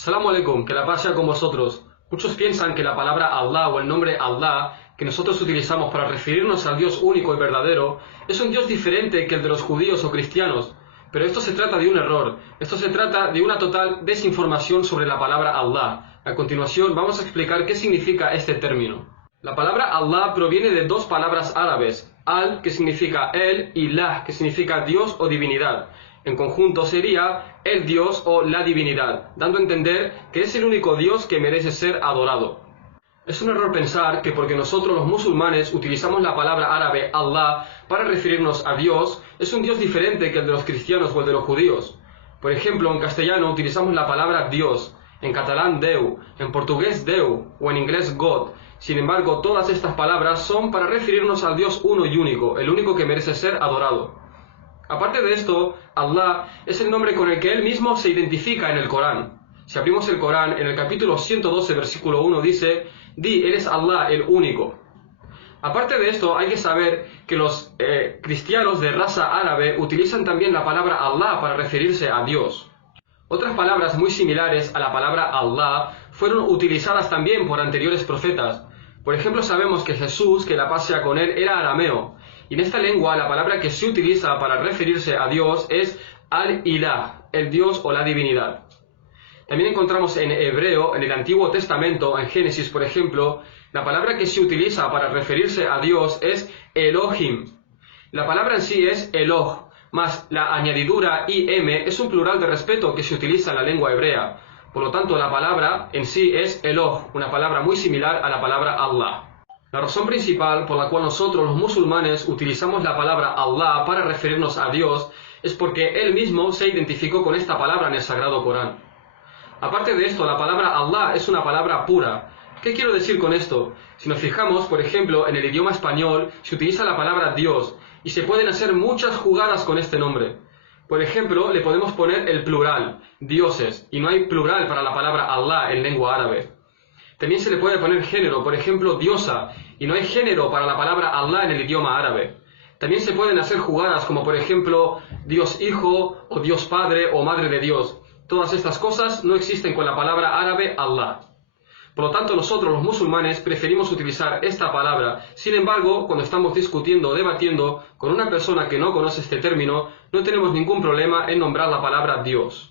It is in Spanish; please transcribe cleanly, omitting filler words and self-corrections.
Assalamu alaikum, que la paz sea con vosotros. Muchos piensan que la palabra Allah o el nombre Allah que nosotros utilizamos para referirnos al Dios único y verdadero es un Dios diferente que el de los judíos o cristianos. Pero esto se trata de un error. Esto se trata de una total desinformación sobre la palabra Allah. A continuación vamos a explicar qué significa este término. La palabra Allah proviene de dos palabras árabes. Al, que significa él, y lah, que significa Dios o divinidad. En conjunto sería el Dios o la divinidad, dando a entender que es el único Dios que merece ser adorado. Es un error pensar que porque nosotros los musulmanes utilizamos la palabra árabe Allah para referirnos a Dios, es un Dios diferente que el de los cristianos o el de los judíos. Por ejemplo, en castellano utilizamos la palabra Dios, en catalán Déu, en portugués Déu o en inglés God. Sin embargo, todas estas palabras son para referirnos al Dios uno y único, el único que merece ser adorado. Aparte de esto, Allah es el nombre con el que Él mismo se identifica en el Corán. Si abrimos el Corán, en el capítulo 112, versículo 1 dice: «Di, eres Allah, el único». Aparte de esto, hay que saber que los cristianos de raza árabe utilizan también la palabra Allah para referirse a Dios. Otras palabras muy similares a la palabra Allah fueron utilizadas también por anteriores profetas. Por ejemplo, sabemos que Jesús, que la paz sea con él, era arameo. Y en esta lengua la palabra que se utiliza para referirse a Dios es Al-Ilah, el Dios o la divinidad. También encontramos en hebreo, en el Antiguo Testamento, en Génesis por ejemplo, la palabra que se utiliza para referirse a Dios es Elohim. La palabra en sí es Eloh, más la añadidura im es un plural de respeto que se utiliza en la lengua hebrea. Por lo tanto, la palabra en sí es Eloh, una palabra muy similar a la palabra Allah. La razón principal por la cual nosotros los musulmanes utilizamos la palabra Allah para referirnos a Dios es porque Él mismo se identificó con esta palabra en el Sagrado Corán. Aparte de esto, la palabra Allah es una palabra pura. ¿Qué quiero decir con esto? Si nos fijamos, por ejemplo, en el idioma español se utiliza la palabra Dios y se pueden hacer muchas jugadas con este nombre. Por ejemplo, le podemos poner el plural, dioses, y no hay plural para la palabra Allah en lengua árabe. También se le puede poner género, por ejemplo, diosa, y no hay género para la palabra Allah en el idioma árabe. También se pueden hacer jugadas como, por ejemplo, Dios Hijo, o Dios Padre, o Madre de Dios. Todas estas cosas no existen con la palabra árabe Allah. Por lo tanto, nosotros los musulmanes preferimos utilizar esta palabra. Sin embargo, cuando estamos discutiendo o debatiendo con una persona que no conoce este término, no tenemos ningún problema en nombrar la palabra Dios.